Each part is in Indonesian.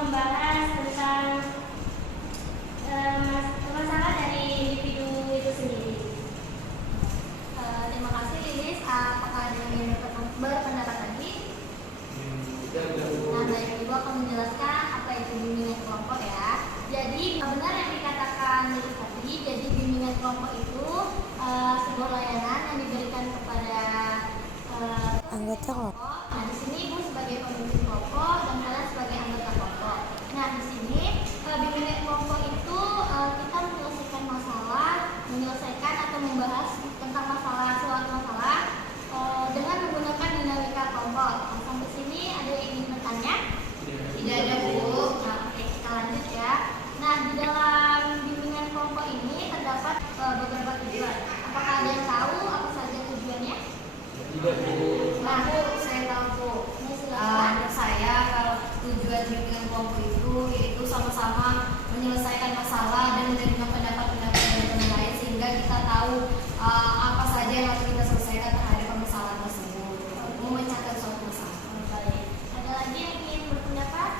membahas tentang masalah dari individu itu sendiri. Terima kasih Lilis. Apakah ada yang ingin berpendapat lagi? Nah, baik, Ibu akan menjelaskan apa itu bimbingan kelompok ya. Jadi benar yang dikatakan Lilis tadi. Jadi bimbingan kelompok itu sebuah layanan yang diberikan kepada anggota kelompok. Nah, di sini Ibu sebagai pemimpin kelompok dan kalian sebagai anggota kelompok. Nah, di sini bimbingan kelompok itu kita menyelesaikan atau membahas tentang suatu masalah dengan menggunakan dinamika kelompok. Nah, sampai sini ada yang ingin bertanya? Tidak ada, Bu. Nah, oke, kita lanjut ya. Nah, di dalam bimbingan kelompok ini terdapat beberapa tujuan. Apakah ada yang tahu apa saja tujuannya? Tidak, Bu. Nah, Bu, saya tahu, Bu. Menurut saya kalau tujuan bimbingan kelompok itu yaitu sama-sama menyelesaikan masalah dan menerima pendapat-pendapat dari teman lain sehingga kita tahu apa saja yang harus kita selesaikan terhadap permasalahan tersebut, memecahkan suatu masalah. Baik. Ada lagi yang ingin berpendapat?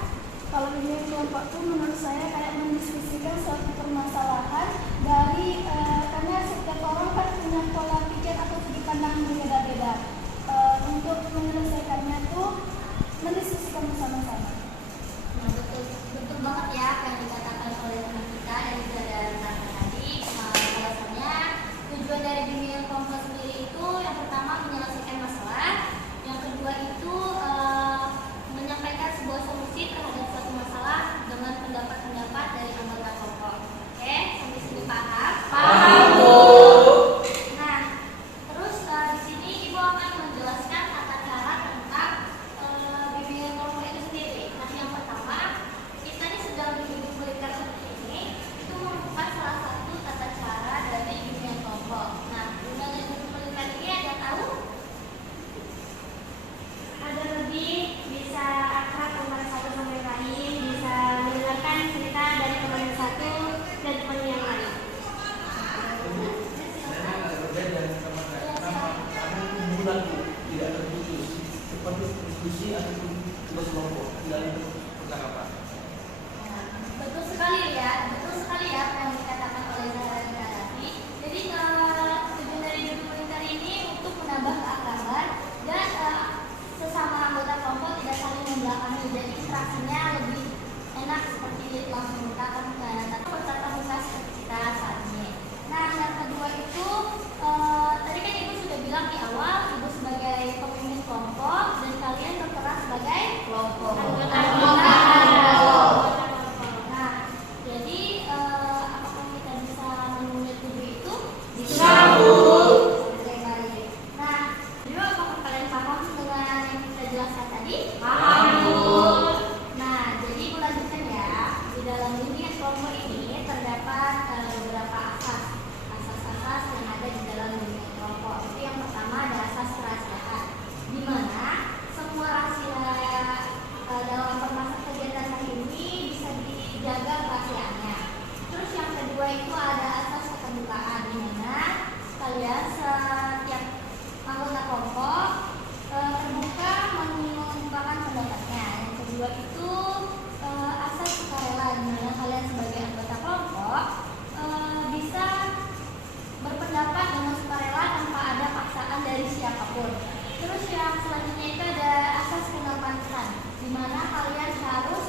Kalau bimbingan kelompok itu menurut saya kayak mendiskusikan suatu permasalahan dari karena setiap orang kan punya pola pikir atau sudut pandang yang berbeda-beda. Untuk menyelesaikannya tuh mendiskusikan bersama-sama. Nah, betul banget ya apa yang dikatakan oleh teman kita dan juga dari tadi. Alasannya tujuan dari bimbingan kelompok sendiri itu yang pertama menyelesaikan masalah, yang kedua itu menyampaikan sebuah solusi terhadap suatu masalah dengan pendapat-pendapat dari anggota kelompok. Oke, sampai sini paham? Paham, Bu. Nah, terus di sini Ibu akan menjelaskan tata cara tentang bimbingan kelompok itu sendiri. Nah, yang pertama, kita ini sedang hidup militer seperti ini, itu merupakan salah satu tata cara dari bimbingan kelompok. Nah, gunanya hidup militer ini ada tahu? Ada lebih, bisa akrab antara satu sama yang lain, bisa mendengarkan cerita dari teman yang satu dan teman yang lain. Karena hubungan tidak terputus seperti diskusi ataupun tugas kelompok dalam percakapan. Nah, betul sekali ya apa yang dikatakan oleh Zahra tadi. Jadi tujuan dari hidup militer ini untuk menambah keakraban dan sesama anggota kelompok tidak saling membelakangi, jadi interaksinya lebih enak seperti langsung bertatap muka seperti kita saat ini. Nah, yang kedua itu tadi kan Ibu sudah bilang di awal Ibu sebagai pemimpin kelompok dan kalian berperan sebagai Kelompok. anggota. Nah, jadi apakah kita bisa memenuhi tujuh itu? Bisa, Bu. Oke, baik. Nah, jadi apakah kalian paham dengan yang kita jelaskan tadi? Paham, Bu. Nah, jadi Ibu lanjutkan ya. Di dalam bimbingan kelompok ini terdapat beberapa asas yang ada di dalam bimbingan kelompok. Itu yang pertama ada asas kerahasiaan, di mana semua rahasia dalam kegiatan hari ini bisa dijaga kerahasiaannya. Terus yang kedua itu ada asas keterbukaan, di mana kalian setiap anggota kelompok terbuka mengungkapkan pendapatnya. Yang kedua itu asas sukarela, di mana kalian sebagai anggota kelompok bisa berpendapat dengan sukarela tanpa ada paksaan dari siapapun. Terus yang selanjutnya itu ada asas kenormatan, di mana kalian harus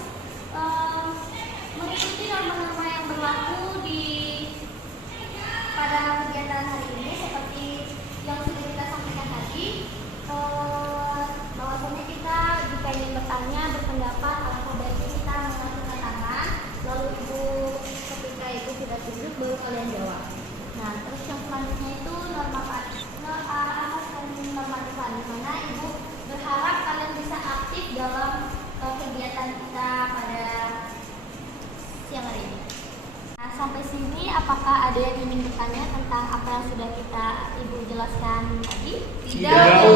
mengikuti norma-norma yang berlaku pada kegiatan hari ini, seperti yang sudah kita sampaikan tadi. Bahwasanya kita jika ingin bertanya, berpendapat, alangkah baiknya kita mengangkat tangan, lalu Ibu ketika itu sudah tunjuk baru kalian jawab. Nah, terus yang selanjutnya itu asas normatifan, di mana Ibu berharap kalian bisa aktif dalam kegiatan kita pada siang hari ini. Nah, sampai sini apakah ada yang ingin bertanya tentang apa yang sudah Ibu jelaskan tadi? Tidak, Bu.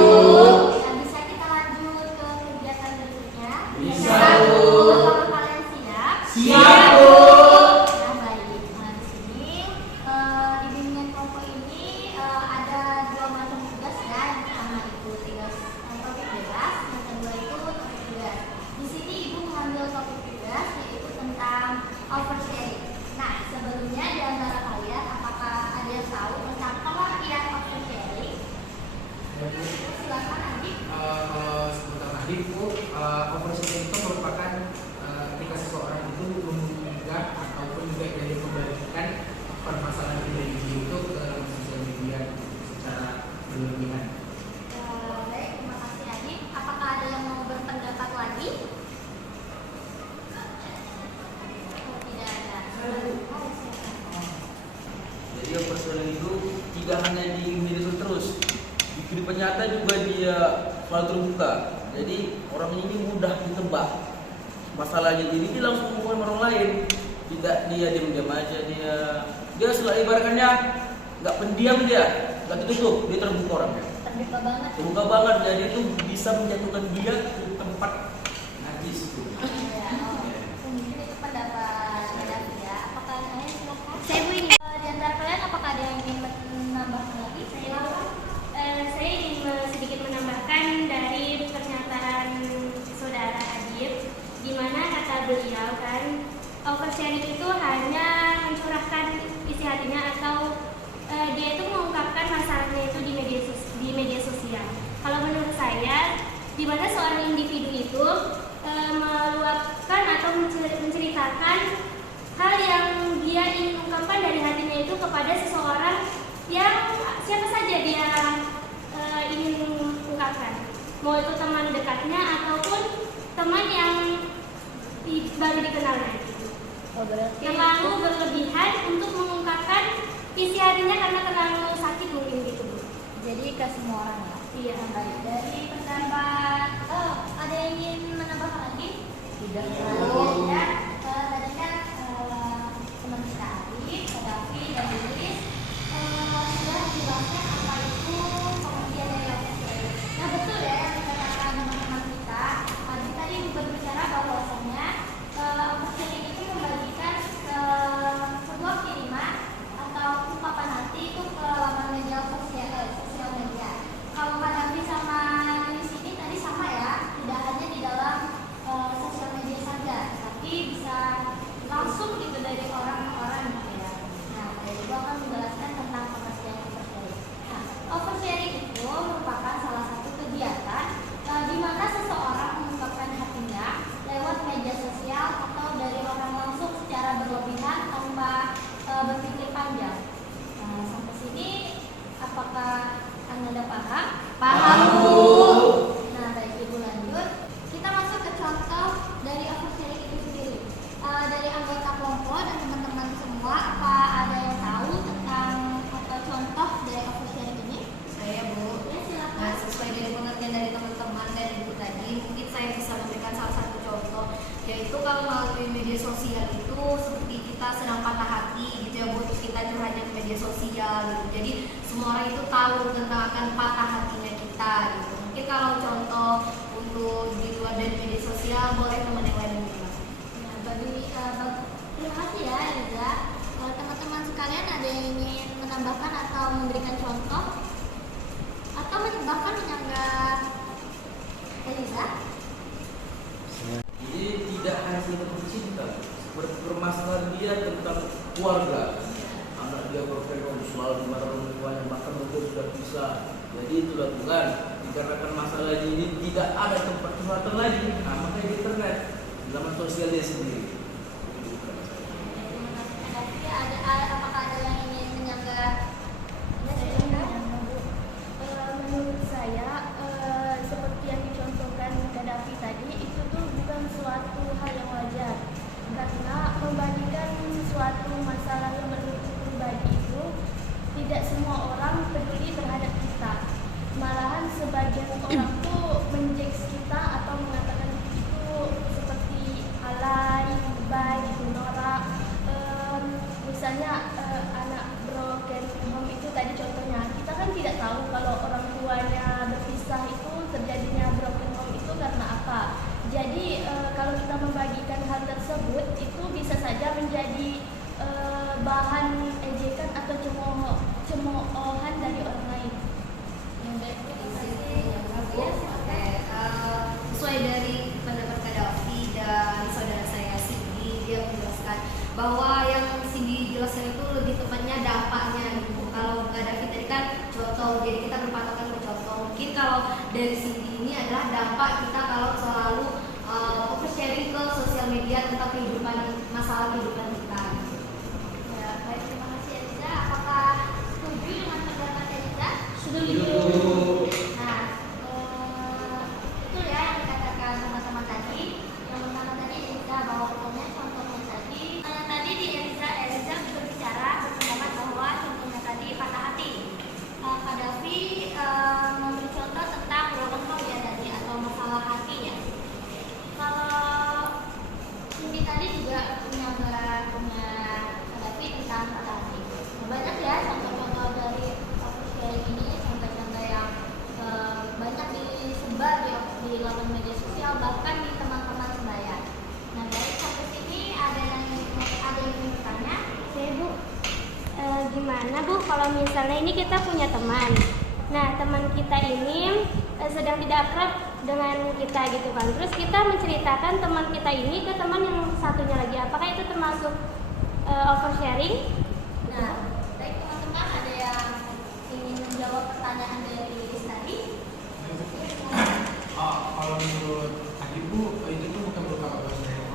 Nah, bisa kita lanjut ke kegiatan berikutnya? Bisa, Bu. Apakah kalian siap? Siap, Bu. Nah, baik. Nah, di sini di bimbingan kelompok ini ada dua macam tugas ya. Yang pertama itu topik bebas, yang kedua itu topik tugas. Di sini Ibu mengambil topik tugas sosial itu tidak hanya di media sosial terus, di kehidupan nyata juga dia selalu terbuka. Jadi orang ini mudah ditebak masalahnya, jadi dia langsung ngomongin orang lain, tidak dia diam-diam aja, dia selalu ibaratnya nggak pendiam, dia nggak tertutup, dia terbuka orangnya, terbuka banget, jadi itu bisa menjatuhkan dia ke tempat najis itu. Mungkin itu pendapat Davi ya. Apakah kalian silakan? Saya Bu ini. Di antara kalian apakah ada yang ingin menambahkan lagi? Saya ingin sedikit menambahkan dari pernyataan saudara Adib, di mana kata beliau kan oversharing itu hanya mencurahkan isi hatinya atau dia itu mengungkapkan masalahnya itu di media sosial. Kalau menurut saya, di mana seorang individu itu meluapkan atau menceritakan hal yang dia ingin ungkapkan dari hatinya itu kepada seseorang yang siapa saja dia ingin ungkapkan, mau itu teman dekatnya ataupun teman yang baru dikenalnya. Terlalu berlebihan untuk mengungkapkan isi hatinya karena terlalu sakit mungkin gitu. Jadi ke semua orang ya. Iya. Baik, dari pendapat ada yang ingin menambahkan lagi? Tidak. Ya. Tadi kan teman kita Adib, Davi dan Lilis sudah dibahasnya apa itu pengertian dari oversharing. Nah betul ya yang dikatakan teman-teman kita. Adib tadi berbicara bahwasanya oversharing itu membagikan sebuah kiriman atau ungkapan hati itu ke laman media sosial media. Kalau Kak Davi sama di sini tadi sama ya, tidak hanya di dalam sosial media saja, tapi bisa langsung gitu dari orang ke orang gitu ya. Nah, saya juga akan menjelaskan tentang pengertian oversharing. Nah, oversharing itu merupakan salah satu kegiatan di mana seseorang mengungkapkan hatinya lewat media sosial atau dari orang langsung secara berlebihan tanpa berpikir panjang. Nah, sampai sini apakah Anda udah paham? Paham, Bu. Nah, baik Ibu lanjut. Kita masuk ke contoh dari oversharing itu sendiri. Dari anggota kelompok dan teman-teman semua, apa ada yang tahu tentang atau contoh dari oversharing ini? Saya, Bu. Ya, silakan. Nah, sesuai dari pengertian dari teman-teman dan Ibu tadi, mungkin saya bisa memberikan salah satu contoh, yaitu kalau melalui media sosial itu seperti kita sedang patah hati gitu ya Bu, kita curhatnya ke media sosial gitu. Jadi semua orang itu tahu tentang akan patah hatinya kita gitu. Mungkin kalau contoh untuk di luar dari media sosial, boleh teman yang lain menjelaskan. Nah, terima kasih ya Eliza. Teman-teman sekalian ada yang ingin menambahkan atau memberikan contoh atau bahkan menyanggah Eliza? Jadi tidak hanya tentang cinta, permasalahan dia tentang keluarga. Anak dia berpegang selalu dimarahi orang tuanya, bahkan mungkin sudah pisah. Jadi itulah Tuhan, dikarenakan masalah ini tidak ada tempat curhatan lagi. Nah, makanya di internet, dalam sosial dia sendiri. Apakah ada yang ingin menyanggah? Menurut saya seperti yang dicontohkan Davi tadi itu tuh bukan suatu hal yang wajar, karena membagikan sesuatu masalah yang pribadi itu tidak semua orang peduli terhadap kita. Malahan sebagian orang tuh menjudge kita atau mengatakan itu seperti alay, lebay, norak. Misalnya anak broken home itu tadi contohnya, kita kan tidak tahu kalau orang tuanya berpisah itu terjadinya broken home itu karena apa. Jadi kalau kita membagikan hal tersebut itu bisa saja menjadi bahan ejekan atau cemoohan dari orang lain. Sesuai dari pendapat Kak Davi dan saudara saya Cindy, dia menjelaskan bahwa yang Cindy jelaskan itu lebih tepatnya dampaknya gitu. Kalau Kak Davi tadi kan contoh, jadi kita berpatokan ke contoh. Mungkin kalau dari Cindy ini adalah dampak kita kalau selalu oversharing ke sosial media tentang masalah kehidupan kita. Ya, baik, terima kasih Eliza. Apakah setuju dengan pendapat Eliza? Setuju. Nah, betul ya yang dikatakan teman-teman tadi. Yang pertama tadi Eliza bahwa pokoknya contohnya tadi di Eliza berbicara berpendapat bahwa contohnya tadi juga punya Kadafi tentang Kadafi. Banyak ya contoh-contoh dari oversharing ini, contoh-contoh yang banyak disebar di laman media sosial, bahkan di teman-teman sebaya. Nah, dari sampai sini ada yang ingin bertanya? Oke Bu, gimana Bu kalau misalnya ini kita punya teman, nah teman kita ini sedang tidak akrab dengan kita gitu kan, terus kita menceritakan teman kita ini ke teman yang satunya lagi, apakah itu termasuk oversharing? Nah, baik teman-teman, ada yang ingin menjawab pertanyaan dari Lilis tadi? Kalau menurut Ibu itu tuh bukan merupakan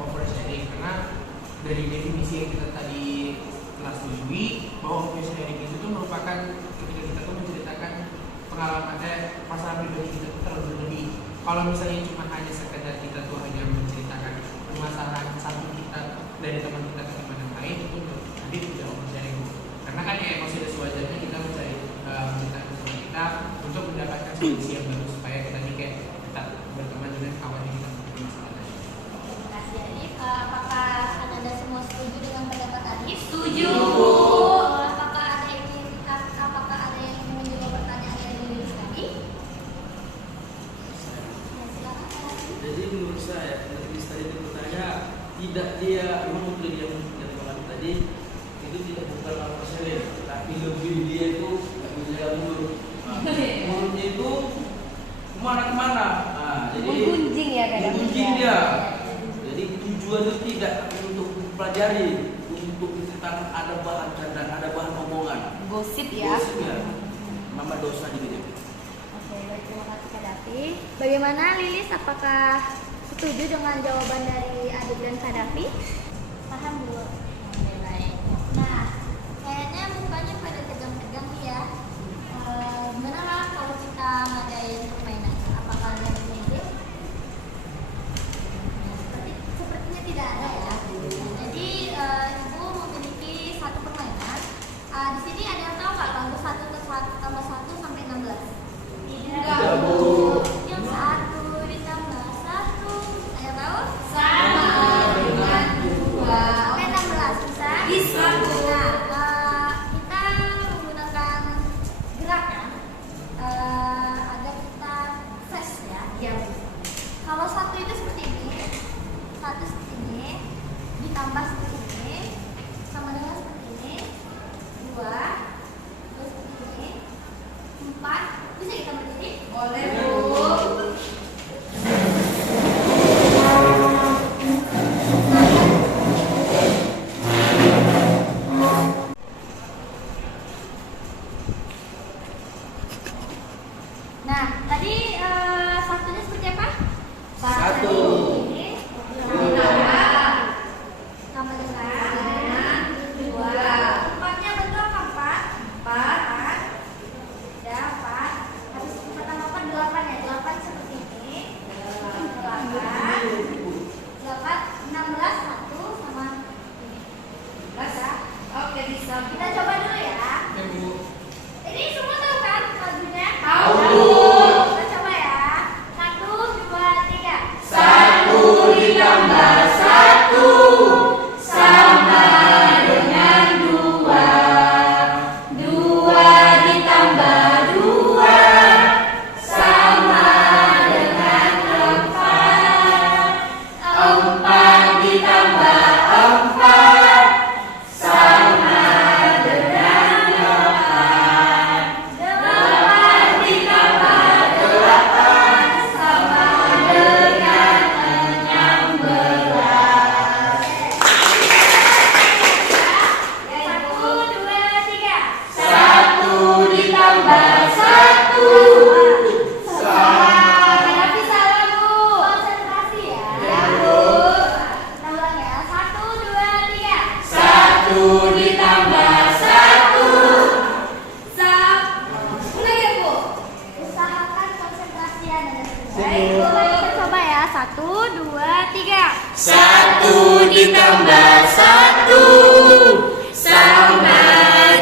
oversharing, karena dari definisi yang kita tadi telah setujui bahwa oversharing itu tuh merupakan ketika kita tuh menceritakan pengalaman masalah pribadi kita tuh terlalu lebih. Kalau misalnya cuma hanya sekedar kita tuh hanya menceritakan permasalahan satu kita dari teman kita ke teman yang lain, itu nanti tidak oversharing. Karena kan ya emang sudah sewajarnya kita mencari menceritakan teman kita untuk mendapatkan solusi yang baru supaya kita nih kayak kita berteman dengan kawan yang kita punya masalah tadi. Terima kasih Adif. Apakah Anda semua setuju dengan pendapat Adif? Setuju. Apakah ada yang ingin menjawab pertanyaan dari Lilis tadi? Ya, silakan Adif. Jadi menurut saya, Lilis tadi itu bertanya, tidak dia memang betul yang mengatakan tadi itu tidak bukan oversharing, tapi lebih dia itu nggak bisa mundur. Mulutnya itu kemana-kemana. Nah, jadi Menggunjing ya kadang-kadang. menggunjing dia. Jadi tujuan itu tidak untuk pelajari, untuk menceritakan ada bahan candaan, ada bahan omongan. Gosip ya. Gosip ya. Mama dosa gitu. Oke, baik, terima kasih Kadafi. Bagaimana Lilis? Apakah setuju dengan jawaban dari Adif dan Kadafi? Paham Bu? Oke, baik. Nah, kayaknya mukanya pada tegang-tegang nih ya. Gimana kalau kita ngadain permainan? Apakah kalian ingin? Sepertinya tidak ada ya. Jadi Ibu memiliki satu permainan. Di sini ada yang tahu nggak lagu 1 tambah 1 sampai 16? Tidak, Bu. Yang 1 ditambah 1, ada tahu? Sama dengan 2. Sampai 16 bisa? Bisa, Bu. Nah, kita menggunakan gerakan agar kita fresh ya. Ya. Kalau 1 itu seperti ini, 1 seperti ini, ditambah seperti ini, sama dengan seperti ini, 2, terus seperti ini, 4, bisa kita berdiri? Boleh Bu. Nah, tadi satunya seperti apa? Satu. Ini tambah dengan 2. 4-nya bentuk apa? 4. Ada 4. Habis 4 tambah 4, 8 ya. 8 seperti ini. 8. 16, 1 sama ini. Bisa? Oke, bisa. Kita coba dulu ya. Oke Bu. Ini semua tahu kan lagunya? Tahu. Kita coba ya. 1, 2, 3. 1 ditambah 1 sama dengan 2. 2 ditambah 2 sama dengan 4. 4 ditambah 4 sama dengan 8. 8 ditambah 8 sama dengan 16. 1, 2, 3. 1 ditambah 1 Tapi salah Bu. Konsentrasi ya. Ya Bu. Kita ulang ya. 1, 2, 3. 1 ditambah 1 Ulang ya Bu. Usahakan konsentrasi ya. Baik, Bu. Kita coba ya. 1, 2, 3. 1 ditambah 1 sama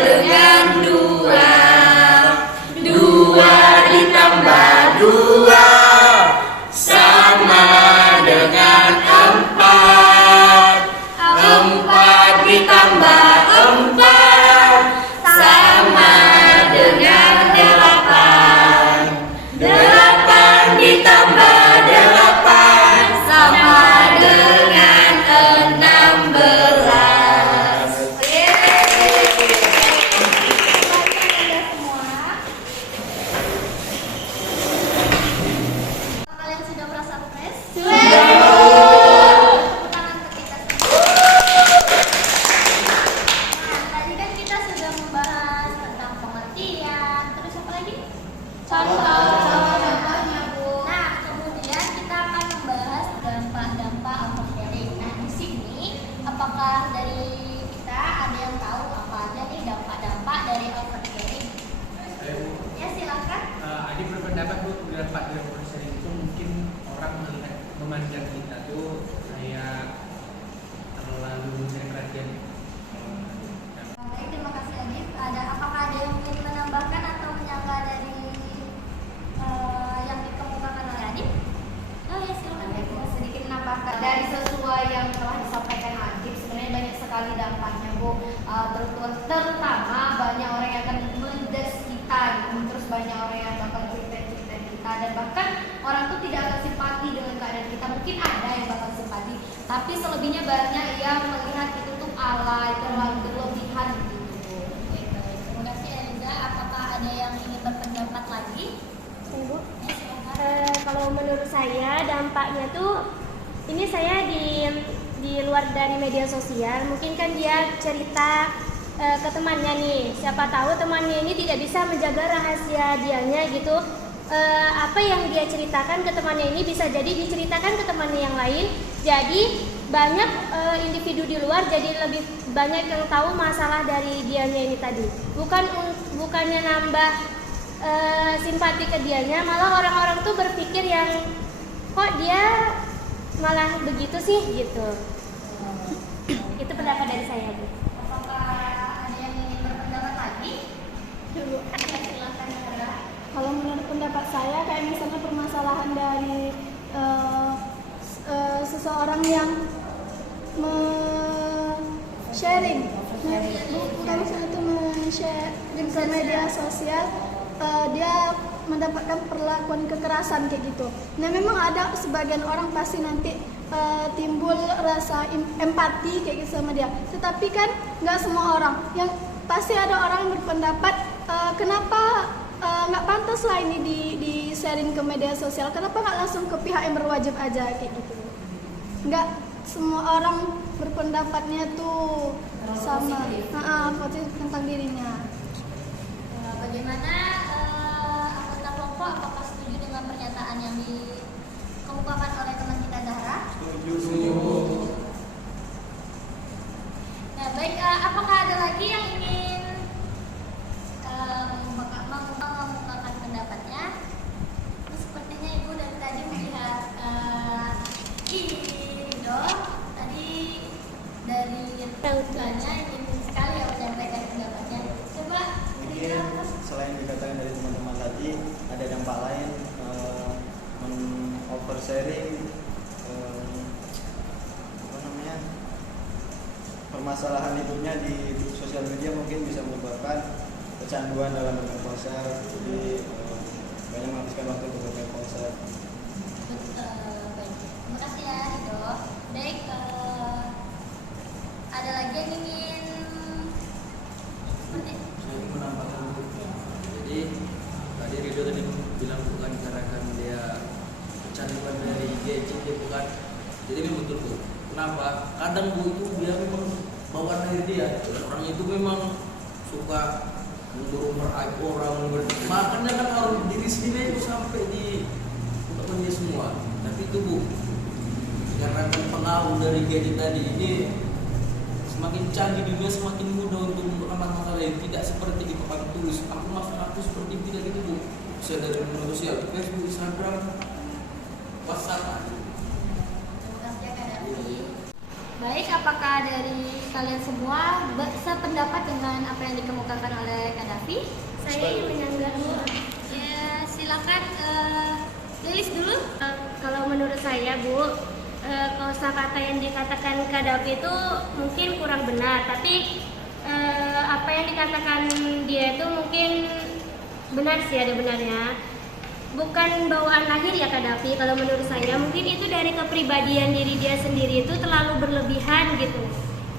dengan 2. 2 ditambah 2 sama dengan 4. orang tuh tidak akan simpati dengan keadaan kita. Mungkin ada yang bakal simpati, tapi selebihnya banyak yang melihat itu tuh alay, terlalu berlebihan gitu. Gitu. Terima kasih Eliza. Apakah ada yang ingin berpendapat lagi? Ibu. Ya, silakan. Kalau menurut saya dampaknya tuh ini saya di luar dari media sosial, mungkin kan dia cerita ke temannya nih, siapa tahu temannya ini tidak bisa menjaga rahasia dianya gitu. Apa yang dia ceritakan ke temannya ini bisa jadi diceritakan ke temannya yang lain, jadi banyak individu di luar jadi lebih banyak yang tahu masalah dari dianya ini tadi. Bukannya nambah simpati ke dianya, malah orang-orang tuh berpikir yang kok dia malah begitu sih gitu. Itu pendapat dari saya, Bu. Apakah ada yang ingin berpendapat lagi? Ya, silakan Sarah. Kalau menurut pendapat saya, kayak misalnya permasalahan dari seseorang yang sharing, bukan misalnya itu share ke media sosial, dia mendapatkan perlakuan kekerasan kayak gitu. Nah, memang ada sebagian orang pasti nanti timbul rasa empati kayak gitu sama dia. Tetapi kan nggak semua orang. Yang pasti ada orang yang berpendapat kenapa nggak pantas lah ini di sharing ke media sosial. Kenapa nggak langsung ke pihak yang berwajib aja kayak gitu. Nggak semua orang berpendapatnya tuh sama positif tentang dirinya. Bagaimana anggota kelompok, apakah setuju dengan pernyataan yang dikemukakan oleh teman kita Zahra? Setuju. Nah, baik, apakah ada lagi yang ingin mengemukakan pendapatnya? Ini sepertinya Ibu dari tadi melihat Ido tadi dari banyak ingin sekali ya menyampaikan pendapatnya. Coba Mungkin selain dikatakan dari teman-teman tadi, ada dampak lain oversharing, permasalahan hidupnya di sosial media mungkin bisa menyebabkan kecanduan dalam bermain ponsel, jadi banyak menghabiskan waktu untuk bermain ponsel. baik. Terima kasih ya Ido. Baik, ada lagi yang ingin seperti Saya ingin menambahkan, Bu. Jadi tadi Ridho tadi bilang bukan dikarenakan dia kecanduan dari gadget, dia bukan. Jadi ini betul, Bu. Kenapa? Kadang Bu itu dia memang bawaan dari dia. Dan orang itu memang suka memburu meraih orang, makanya kan harus diri sendiri itu sampai di untuk dia semua. Tapi itu Bu, karena pengaruh dari gadget tadi ini semakin canggih dunia, semakin mudah untuk mengamankan masalah yang tidak seperti di papan tulis. Aku seperti tidak gitu Bu. Bisa dari media sosial, Facebook, Instagram, WhatsApp. Terima kasih ya Kak Davi. Baik, apakah dari kalian semua sependapat dengan apa yang dikemukakan oleh Kak Davi? Saya ingin menyanggah. Ya, silakan Lilis dulu. Kalau menurut saya, Bu, kosakata yang dikatakan Kak Davi itu mungkin kurang benar, tapi apa yang dikatakan dia itu mungkin benar sih, ada benarnya. Bukan bawaan lahir ya Kak Davi, kalau menurut saya mungkin itu dari kepribadian diri dia sendiri itu terlalu berlebihan gitu.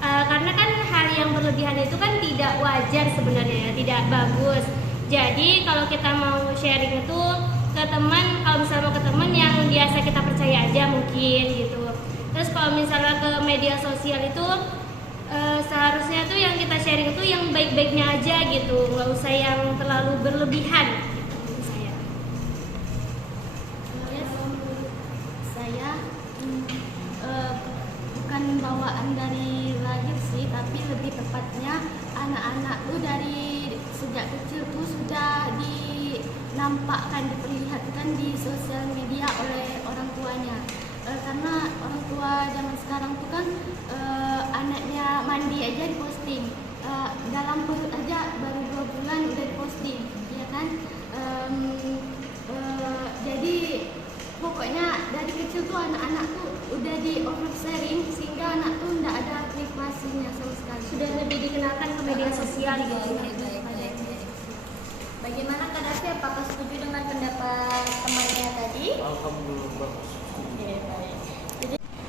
Karena kan hal yang berlebihan itu kan tidak wajar sebenarnya, tidak bagus. Jadi kalau kita mau sharing itu ke teman, kalau misalnya mau ke teman yang biasa kita percaya aja mungkin gitu. Terus kalau misalnya ke media sosial itu seharusnya tuh yang kita sharing itu yang baik-baiknya aja gitu, nggak usah yang terlalu berlebihan gitu, menurut saya. Saya bukan bawaan dari lahir sih, tapi lebih tepatnya anak-anak tuh dari sejak kecil tuh sudah dinampakkan, diperlihatkan di sosial media oleh orang tuanya. Karena orang tua zaman sekarang tuh kan anaknya mandi aja diposting, dalam perut aja baru 2 bulan udah diposting, ya kan? Jadi pokoknya dari kecil tuh anak-anak tuh udah di oversharing sehingga anak tuh nggak ada privasinya sama sekali. Sudah lebih dikenalkan ke media sosial gitu. Baik. Bagaimana Kak Davi? Kadafi, apakah setuju dengan pendapat temannya tadi? Alhamdulillah bagus. Oke, baik.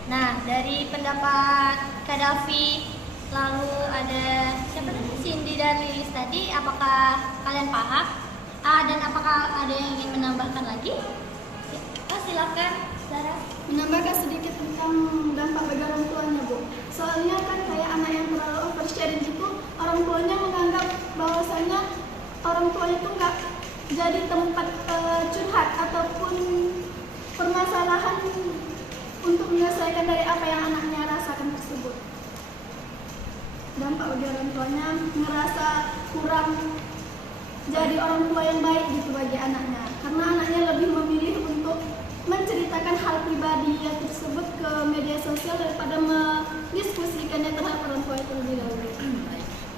Nah, dari pendapat Kadafi, lalu ada siapa tadi? Cindy dan Lilis tadi, apakah kalian paham? Dan apakah ada yang ingin menambahkan lagi? Silakan, Zara. Menambahkan sedikit tentang dampak bagi orang tuanya, Bu. Soalnya kan kayak anak yang terlalu oversharing itu, orang tuanya menganggap bahwasanya orang tuanya itu nggak jadi tempat curhat ataupun permasalahan untuk menyelesaikan dari apa yang anaknya rasakan tersebut. Dampak bagi orang tuanya ngerasa kurang jadi orang tua yang baik gitu bagi anaknya, karena anaknya lebih memilih untuk menceritakan hal pribadi yang tersebut ke media sosial daripada mendiskusikannya terhadap orang tua itu lebih dahulu.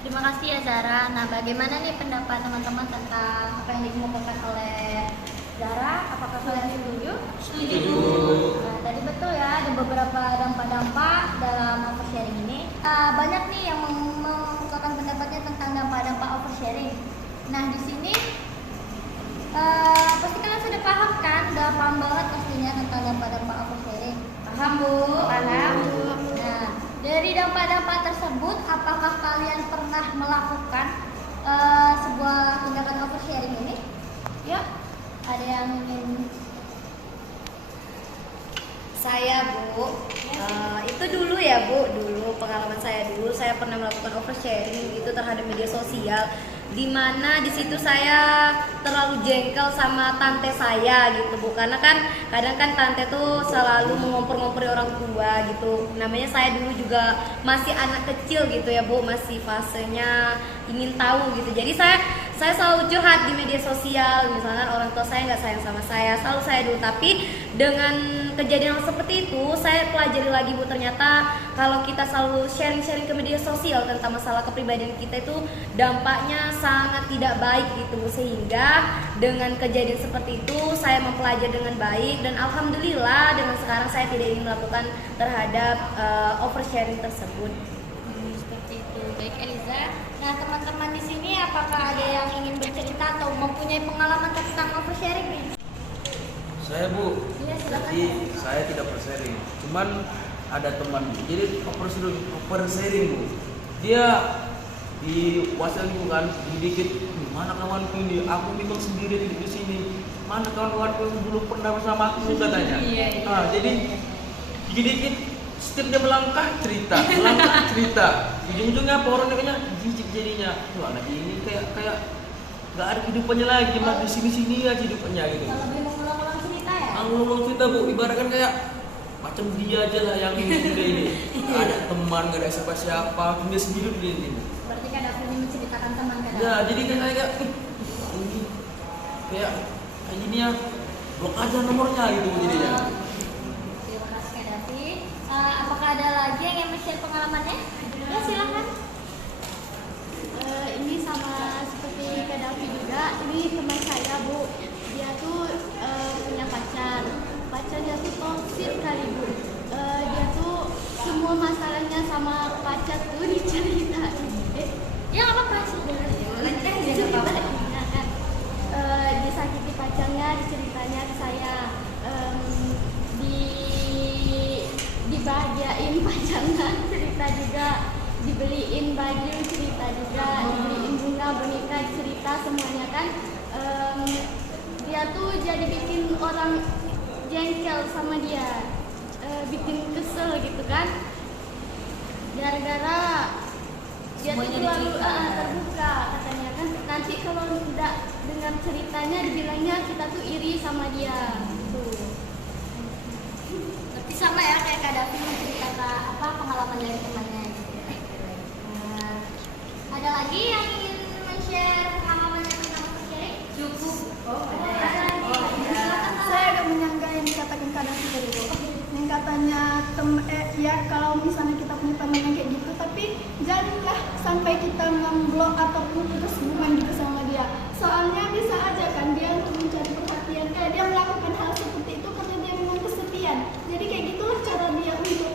Terima kasih ya Zara. Nah, bagaimana nih pendapat teman-teman tentang apa yang dikemukakan oleh Zara? Apakah kalian setuju? Setuju. Nah, tadi betul ya, ada beberapa dampak-dampak dalam oversharing ini. Banyak nih yang mengemukakan pendapatnya tentang dampak-dampak oversharing. Nah, di sini pasti kalian sudah paham kan? Udah paham banget pastinya tentang dampak-dampak oversharing. Paham, Bu? Paham. Nah, dari dampak-dampak tersebut, apakah kalian pernah melakukan sebuah tindakan oversharing ini? Ya, ada yang ingin? Saya, Bu, itu dulu ya, Bu, dulu pengalaman saya dulu, saya pernah melakukan oversharing itu terhadap media sosial, di mana di situ saya terlalu jengkel sama tante saya gitu, Bu, karena kan kadang kan tante tuh selalu mengompor-ngompori orang tua gitu. Namanya saya dulu juga masih anak kecil gitu ya, Bu, masih fasenya ingin tahu gitu. Jadi saya selalu curhat di media sosial, misalkan orang tua saya nggak sayang sama saya, selalu saya dulu. Tapi dengan kejadian seperti itu, saya pelajari lagi, Bu, ternyata kalau kita selalu sharing-sharing ke media sosial tentang masalah kepribadian kita itu dampaknya sangat tidak baik gitu, Bu. Sehingga dengan kejadian seperti itu saya mempelajari dengan baik, dan alhamdulillah dengan sekarang saya tidak ingin melakukan terhadap oversharing tersebut. Seperti itu. Baik, Eliza. Nah, teman-teman di sini apakah ada yang ingin bercerita atau mempunyai pengalaman tentang oversharing nih? Saya, Bu, Iya, silakan. jadi saya tidak oversharing. Cuman ada teman, jadi oversharing, Bu. Dia di WhatsApp itu kan, dikit, mana kawanku ini, aku memang sendiri di sini. Mana kawan-kawanku yang dulu pernah bersama aku, katanya. Iya. Nah, jadi dikit-dikit setiap dia melangkah cerita, ujung-ujungnya apa, orang kayaknya jijik jadinya. Tuh anak ini kayak nggak ada kehidupannya lagi, mah di sini aja hidupannya gitu. Lebih mengulang-ulang cerita ya? Ngulang cerita, Bu, ibaratkan kayak macam dia aja lah yang ini nggak ada teman, nggak ada siapa-siapa, dia sendiri di sini. Berarti kan aku ingin menceritakan teman kan? Ya, jadi kayak ini kayak gini ya, blok aja nomornya gitu jadinya. Terima kasih Kak Davi. Apakah ada lagi yang ingin share pengalamannya? Ya, silakan. Ini sama seperti Kak Davi juga. Ini teman saya, Bu. Dia tuh punya pacar. Pacarnya tuh toksik kali, Bu. Dia tuh semua masalahnya sama pacar tuh diceritain. Ya, nggak apa-apa sih. Ceritanya kan disakiti pacarnya, diceritanya ke saya. Dibahagiain pacarnya, cerita juga. Dibeliin baju, cerita juga. Dibeliin bunga, boneka, cerita semuanya kan. Dia tuh jadi bikin orang jengkel sama dia, bikin kesel gitu kan, gara-gara dia tuh terlalu terbuka katanya kan. Nanti kalau udah dengar ceritanya dibilangnya kita tuh iri sama dia gitu. Berarti sama ya kayak Kak Davi menceritakan apa pengalaman dari temannya gitu ya. Ada lagi yang ingin men-share pengalamannya tentang oversharing? Cukup. Ada lagi. Silakan. Saya agak menyanggah yang dikatakan Kak Davi tadi, Bu. Yang katanya ya kalau misalnya kita punya teman yang kayak gitu, tapi janganlah sampai kita memblok ataupun putus hubungan gitu sama dia. Soalnya bisa aja kan dia untuk mencari perhatian, kayak dia melakukan hal seperti itu karena dia memang kesepian. Jadi kayak gitulah cara dia untuk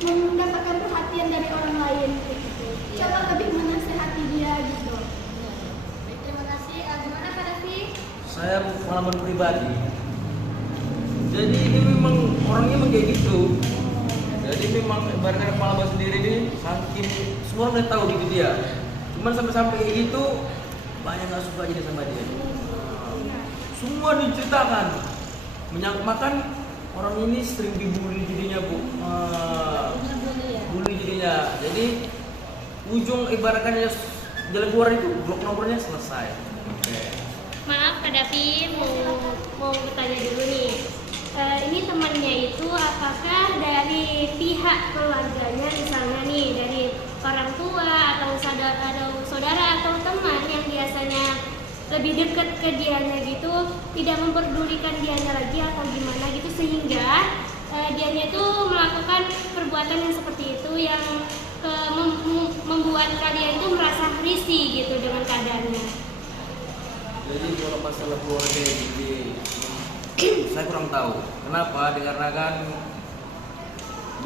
mendapatkan perhatian dari orang lain kayak gitu. Coba lebih menasehati dia gitu. Baik, terima kasih. Gimana Kak Davi? saya pengalaman pribadi. Jadi ini memang orangnya memang kayak gitu. Jadi memang ibaratnya kepala bos sendiri ini saking semua orang udah tahu gitu dia. Cuman sampai-sampai kayak gitu banyak nggak suka jadi sama dia. Semua diceritakan. Makan orang ini sering dibully jadinya bu. Bully jadinya. Jadi ujung ibaratnya jalan keluar itu blok nomornya selesai. Maaf Kak Davi, mau bertanya dulu nih. Ini temannya itu apakah dari pihak keluarganya, misalnya nih dari orang tua atau saudara atau teman yang biasanya lebih dekat ke dianya gitu, tidak memperdulikan dianya lagi atau gimana gitu, sehingga dianya itu melakukan perbuatan yang seperti itu yang membuat kalian itu merasa risih gitu dengan keadaannya. Jadi kalau masalah keluarga ini saya kurang tahu. Kenapa? Dikarenakan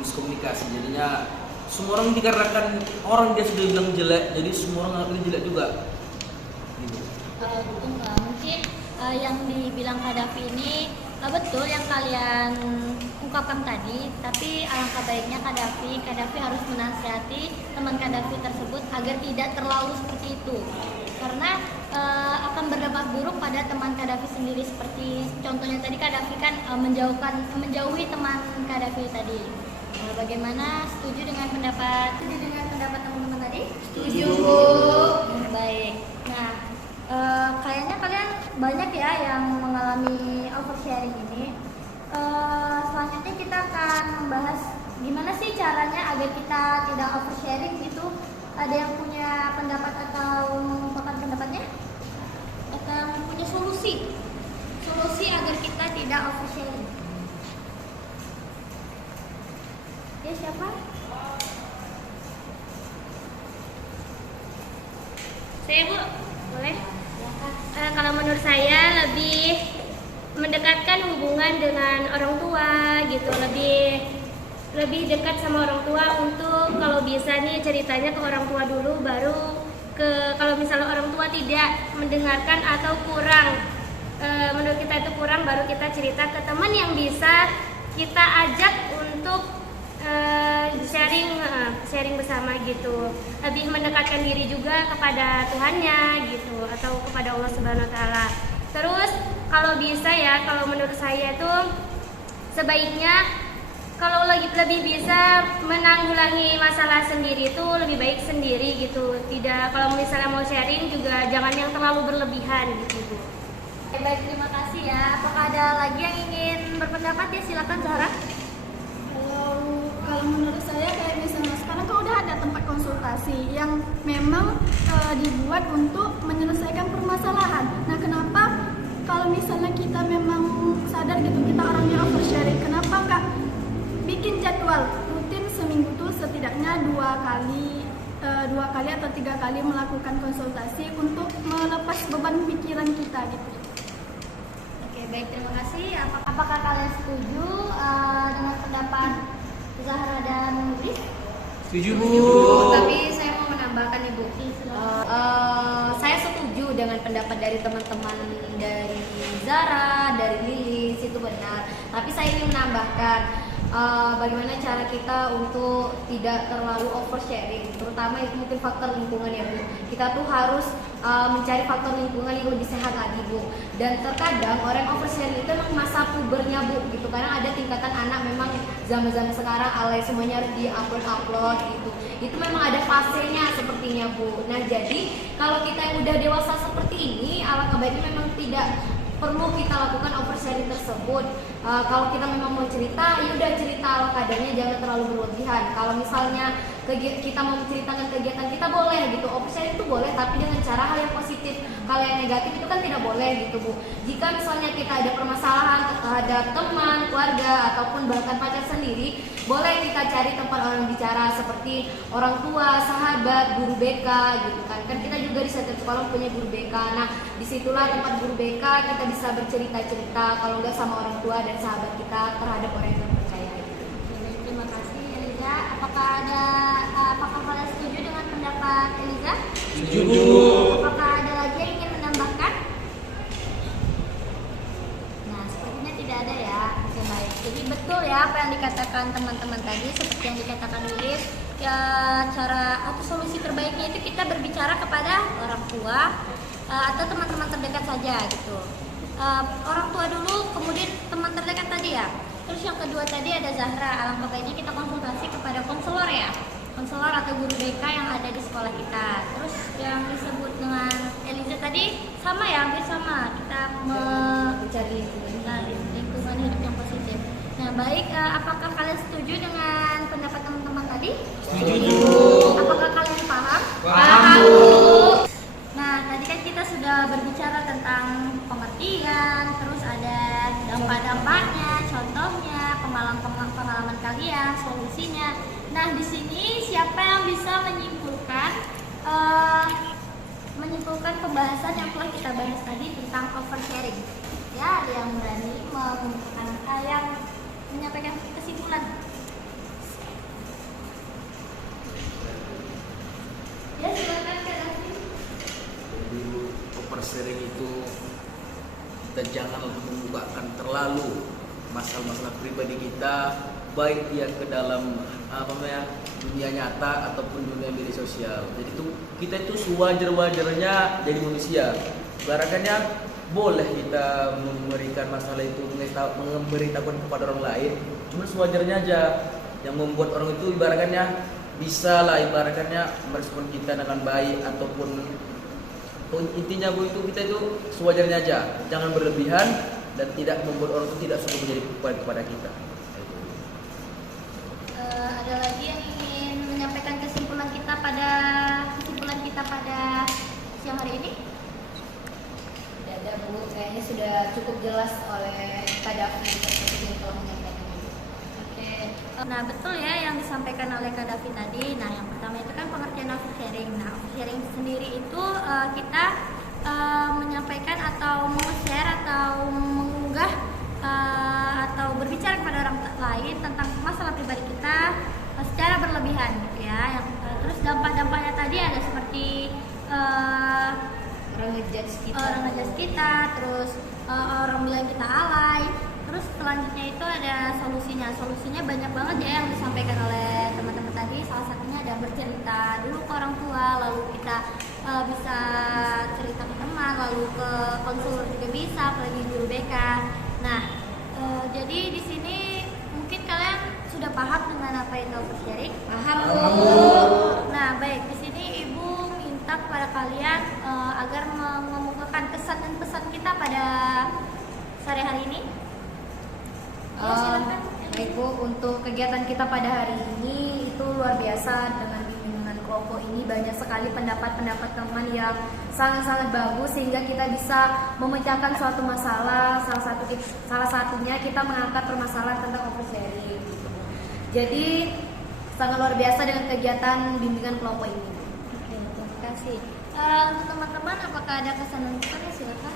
miskomunikasi. Jadinya semua orang dikarenakan orang dia sudah bilang jelek, jadi semua orang ngakuin jelek juga. Gitu. Betul nggak? Mungkin yang dibilang Kak Davi ini betul yang kalian ungkapkan tadi. Tapi alangkah baiknya Kak Davi harus menasihati teman Kak Davi tersebut agar tidak terlalu seperti itu. Karena akan berdampak buruk pada teman Kak Davi sendiri, seperti contohnya tadi Kak Davi kan menjauhi teman Kak Davi tadi. Bagaimana, setuju dengan pendapat teman-teman tadi? Setuju. Baik. Nah, kayaknya kalian banyak ya yang mengalami oversharing ini. Selanjutnya kita akan membahas gimana sih caranya agar kita tidak oversharing gitu. Ada yang punya pendapat atau mengungkapkan pendapatnya? Atau punya solusi agar kita tidak oversharing? Ya, siapa? Saya Bu, boleh? Kalau menurut saya lebih mendekatkan hubungan dengan orang tua gitu, lebih dekat sama orang tua untuk kalau bisa nih ceritanya ke orang tua dulu, baru kalau misalnya orang tua tidak mendengarkan atau kurang, menurut kita itu kurang, baru kita cerita ke teman yang bisa kita ajak untuk sharing bersama gitu. Lebih mendekatkan diri juga kepada Tuhannya gitu, atau kepada Allah Subhanahu Wa Taala. Terus kalau bisa ya, kalau menurut saya itu sebaiknya kalau lebih bisa menanggulangi masalah sendiri itu lebih baik sendiri gitu. Tidak, kalau misalnya mau sharing juga jangan yang terlalu berlebihan gitu Bu. Baik, terima kasih ya. Apakah ada lagi yang ingin berpendapat? Ya silakan Zahra. Kalau menurut saya kayak misalnya sekarang kan udah ada tempat konsultasi yang memang dibuat untuk menyelesaikan permasalahan. Nah, kenapa kalau misalnya kita memang sadar gitu kita orangnya oversharing, kenapa nggak bikin jadwal rutin seminggu tuh setidaknya dua kali atau 3 kali melakukan konsultasi untuk melepas beban pikiran kita gitu. Oke, baik, terima kasih. Apakah kalian setuju dengan pendapat Zahra dan Nubris? Setuju Bu. Tapi saya mau menambahkan nih Bu. Saya setuju dengan pendapat dari teman-teman dari Zara, dari Lilis, itu benar. Tapi saya ingin menambahkan bagaimana cara kita untuk tidak terlalu oversharing, terutama itu mungkin faktor lingkungan ya Bu. Kita tuh harus mencari faktor lingkungan yang lebih sehat lagi Bu. Dan terkadang orang oversharing itu memang masa pubernya Bu gitu. Karena ada tingkatan anak memang zaman-zaman sekarang alay semuanya harus di-upload gitu. Itu memang ada fasenya sepertinya Bu. Nah jadi kalau kita yang udah dewasa seperti ini, alangkah baiknya memang tidak perlu kita lakukan oversharing tersebut. Kalau kita memang mau cerita, ya udah cerita ala kadarnya, jangan terlalu berlebihan. Kalau misalnya kita mau menceritakan kegiatan kita boleh gitu, oversharing itu boleh, tapi dengan cara hal yang positif. Kalau yang negatif itu kan tidak boleh gitu Bu. Jika misalnya kita ada permasalahan terhadap teman, keluarga, ataupun bahkan pacar sendiri, boleh kita cari tempat orang bicara seperti orang tua, sahabat, guru BK gitu kan. Kan kita juga di setiap sekolah punya guru BK. Nah, disitulah tempat guru BK kita bisa bercerita-cerita, kalau nggak sama orang tua dan sahabat kita terhadap orang yang terpercaya. Terima kasih Eliza. Apakah kalian setuju dengan pendapat Eliza? Setuju Bu. Apakah ada lagi yang ingin menambahkan? keresahan teman-teman tadi seperti yang dikatakan Lilis, ya cara atau solusi terbaiknya itu kita berbicara kepada orang tua atau teman-teman terdekat saja gitu. Orang tua dulu, kemudian teman terdekat tadi ya. Terus yang kedua tadi ada Zahra. Alangkah baiknya kita konsultasi kepada konselor ya, konselor atau guru BK yang ada di sekolah kita. Terus yang disebut dengan Eliza tadi sama ya, hampir sama. Kita mencari lingkungan hidup yang positif. Nah baik, apakah kalian setuju dengan pendapat teman-teman tadi? Setuju. Apakah kalian paham? Paham. Nah tadi kan kita sudah berbicara tentang pengertian, terus ada dampak-dampaknya, contohnya, pengalaman kalian, solusinya. Nah di sini siapa yang bisa menyimpulkan pembahasan yang telah kita bahas tadi tentang oversharing? Ya, ada yang berani yang menyampaikan kesimpulan. Ya silakan Kak Davi. Jadi oversharing itu kita jangan membukakan terlalu masalah-masalah pribadi kita, baik dia ke dalam dunia nyata ataupun dunia media sosial. Jadi itu kita itu sewajar-wajarnya jadi manusia. Ibaratnya boleh kita memberikan masalah itu, memberitahukan kepada orang lain, cuma sewajarnya aja. Yang membuat orang itu ibaratnya bisa lah ibaratnya merespon kita dengan baik ataupun intinya Bu itu kita itu sewajarnya aja, jangan berlebihan dan tidak membuat orang itu tidak suka menjadi beban kepada kita. Ada lagi yang ingin menyampaikan kesimpulan kita pada siang hari ini? Tidak ada Bu, kayaknya sudah cukup jelas oleh Kak Davi seperti yang telah menyampaikan itu. Oke. Nah betul ya yang disampaikan oleh Kak Davi tadi. Nah yang pertama itu kan pengertian oversharing. Nah oversharing sendiri itu kita menyampaikan atau share atau mengunggah atau berbicara kepada orang lain tentang masalah pribadi kita secara berlebihan gitu ya. Terus dampak-dampaknya tadi ada seperti Orang ngejudge kita, terus orang bilang kita alay. Terus selanjutnya itu ada solusinya banyak banget ya yang disampaikan oleh teman-teman tadi. Salah satunya ada bercerita dulu ke orang tua, lalu kita bisa cerita ke teman, lalu ke konselor juga bisa, apalagi guru BK. Nah jadi di sini mungkin kalian sudah paham dengan apa itu oversharing? Paham. Nah baik, di sini Ibu minta kepada kalian agar mengemukakan kesan dan pesan kita pada sore hari ini. Ya, silakan. Baik Bu, untuk kegiatan kita pada hari ini itu luar biasa. Dengan bimbingan kelompok ini banyak sekali pendapat-pendapat teman yang sangat-sangat bagus sehingga kita bisa memecahkan suatu masalah. Salah satunya kita mengangkat permasalahan tentang oversharing. Jadi sangat luar biasa dengan kegiatan bimbingan kelompok ini. Oke, terima kasih. Untuk teman-teman, apakah ada kesan dan pesan? Silakan.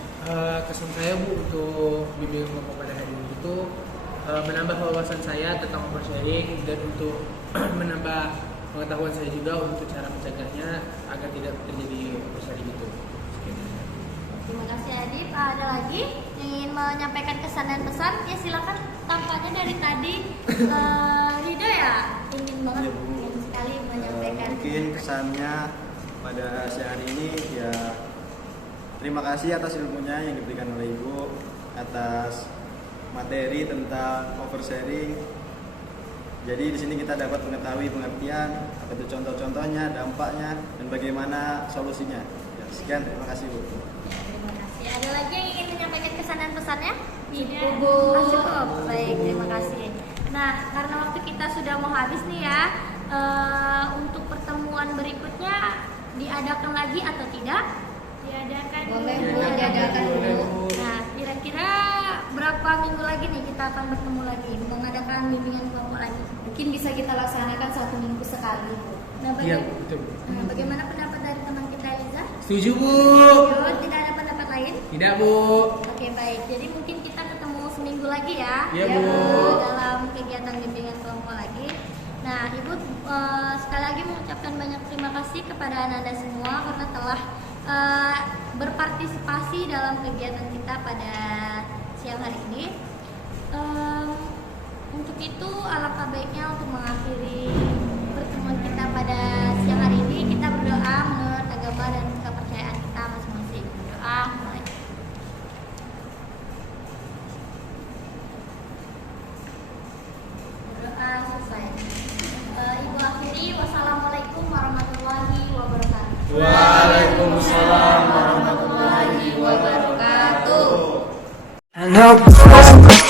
Kesan saya Bu untuk bimbingan kelompok pada hari ini itu menambah wawasan saya tentang oversharing dan untuk menambah pengetahuan saya juga untuk cara mencegahnya agar tidak terjadi oversharing itu. Terima kasih Adit. Ada lagi yang ingin menyampaikan kesan dan pesan? Ya silakan. Tampaknya dari tadi Rido ya ingin banget ingin sekali menyampaikan. Mungkin kesannya pada siang hari ini ya terima kasih atas ilmunya yang diberikan oleh Ibu atas materi tentang oversharing. Jadi di sini kita dapat mengetahui pengertian, apa itu contoh-contohnya, dampaknya, dan bagaimana solusinya. Ya, sekian, terima kasih Bu. Ya, terima kasih. Ada lagi yang ingin menyampaikan kesan dan pesannya? Tidak. Cukup. Baik, terima kasih. Nah, karena waktu kita sudah mau habis nih ya, untuk pertemuan berikutnya diadakan lagi atau tidak? Diadakan. Boleh Bu, diadakan dulu. Nah, kira-kira berapa minggu lagi nih kita akan bertemu lagi mengadakan bimbingan kelompok lagi? Mungkin bisa kita laksanakan 1 minggu sekali Bu. Nah, Iya, betul. bagaimana pendapat dari teman kita Eliza? Setuju Bu? Tidak ada pendapat lain? Tidak Bu? Oke baik, jadi mungkin kita ketemu seminggu lagi ya. Iya, Bu. Dalam kegiatan bimbingan kelompok lagi. Nah Ibu sekali lagi mengucapkan banyak terima kasih kepada Anda semua karena telah berpartisipasi dalam kegiatan kita pada siang hari ini. Untuk itu alangkah baiknya untuk mengakhiri pertemuan kita pada siang hari ini, kita berdoa menurut agama dan kepercayaan kita masing-masing. Berdoa mulai. Berdoa selesai. Ibu akhiri, wassalamualaikum warahmatullahi wabarakatuh. Waalaikumsalam warahmatullahi wabarakatuh. I know